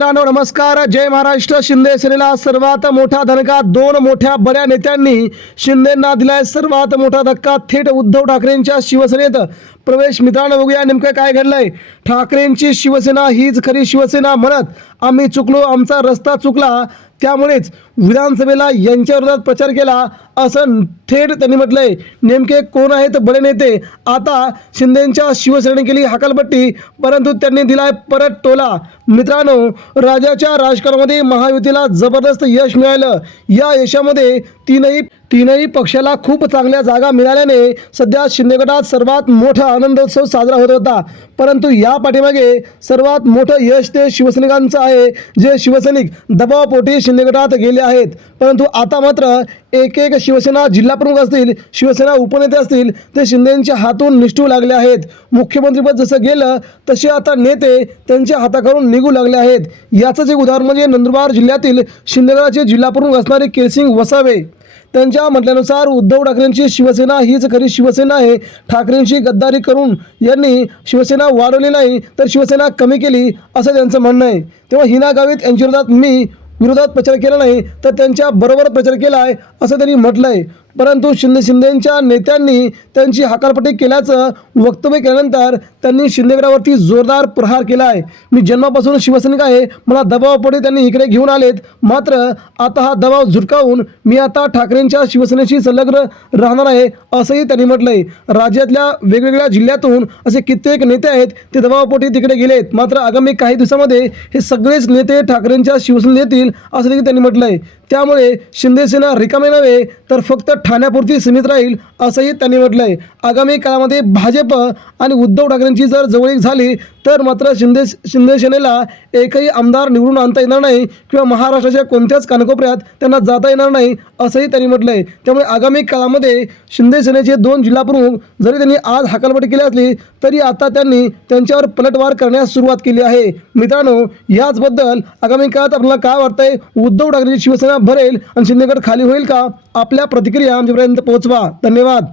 मित्रांनो नमस्कार. जय महाराष्ट्र. शिंदे सेनेला सर्वात मोठा धक्का. दोन मोठ्या बड्या नेत्यांनी शिंदेंना दिलाय सर्वात मोठा धक्का. थेट उद्धव ठाकरेंच्या शिवसेनेत प्रवेश. मित्रांनो बघूया नेमकं काय घडलंय. ठाकरेंची शिवसेना हीच खरी शिवसेना म्हणत आम्ही चुकलो. आमचा रस्ता चुकला. त्यामुळेच विधानसभेला यांच्या विरोधात प्रचार केला असं थेट त्यांनी म्हटलंय. नेमके कोण आहेत बडे नेते? आता शिंदेच्या शिवसेनेने केली हकालपट्टी परंतु त्यांनी दिलाय परत टोला. मित्रांनो राज्याच्या राजकारणामध्ये महायुतीला जबरदस्त यश मिळालं. या यशामध्ये तीनही तीनही पक्षाला खूप चांगल्या जागा मिळाल्याने सध्या शिंदेगटात सर्वात मोठा आनंदोत्सव साजरा होत होता. परंतु या पाठीमागे सर्वात मोठं यश ते शिवसैनिकांचं आहे जे शिवसैनिक दबावपोटी शिंदेगटात गेले आहेत. परंतु आता मात्र एक एक शिवसेना जिल्हाप्रमुख असतील शिवसेना उपनेते असतील ते शिंदेच्या हातून निष्ठू लागले आहेत. मुख्यमंत्रीपद जसं गेलं तसे आता नेते त्यांच्या हाताकडून निघू लागले आहेत. याचंच एक उदाहरण म्हणजे नंदुरबार जिल्ह्यातील शिंदेगडाचे जिल्हाप्रमुख असणारे केसिंग वसावे. त्यांच्या म्हटल्यानुसार उद्धव ठाकरेंची शिवसेना हीच खरी शिवसेना आहे. ठाकरेंची गद्दारी करून यांनी शिवसेना वाढवली नाही तर शिवसेना कमी केली असं त्यांचं म्हणणं आहे. तेव्हा हिना गावित यांच्या विरोधात मी विरोधात प्रचार केला नाही तर त्यांच्या बरोबर प्रचार केला आहे असं त्यांनी म्हटलं आहे परंतु शिंदे शिंदेच्या नेत्यांनी त्यांची हकालपट्टी केल्याचं वक्तव्य केल्यानंतर त्यांनी शिंदेगडावरती जोरदार प्रहार केला आहे मी जन्मापासून शिवसैनिक आहे. मला दबावपोटी त्यांनी इकडे घेऊन आलेत. मात्र आता हा दबाव झुटकावून मी आता ठाकरेंच्या शिवसेनेशी संलग्न राहणार आहे असंही त्यांनी म्हटलंय. राज्यातल्या वेगवेगळ्या जिल्ह्यातून असे कित्येक नेते आहेत ते दबावपोटी तिकडे गेलेत. मात्र आगामी काही दिवसामध्ये हे सगळेच नेते ठाकरेंच्या शिवसेनेत येतील असं देखील त्यांनी म्हटलंय. त्यामुळे शिंदेसेना रिकामे नव्हे तर फक्त ठाण्यापुरती सीमित राहील असंही त्यांनी म्हटलंय. आगामी काळामध्ये भाजप आणि उद्धव ठाकरेंची जर जवळीक झाली तर मात्र शिंदे शिंदे सेनेला एकही आमदार निवडून आणता येणार नाही किंवा महाराष्ट्राच्या कोणत्याच कानकोपऱ्यात त्यांना जाता येणार नाही असंही त्यांनी म्हटलं आहे त्यामुळे आगामी काळामध्ये शिंदे सेनेचे दोन जिल्हाप्रमुख जरी त्यांनी आज हकालपट्टी केली असली तरी आता त्यांनी त्यांच्यावर पलटवार करण्यास सुरुवात केली आहे. मित्रांनो याचबद्दल आगामी काळात आपल्याला काय वाटतंय? उद्धव ठाकरेची शिवसेना भरेल आणि शिंदेगड खाली होईल का? आपल्या प्रतिक्रिया आमच्यापर्यंत पोहोचवा. धन्यवाद.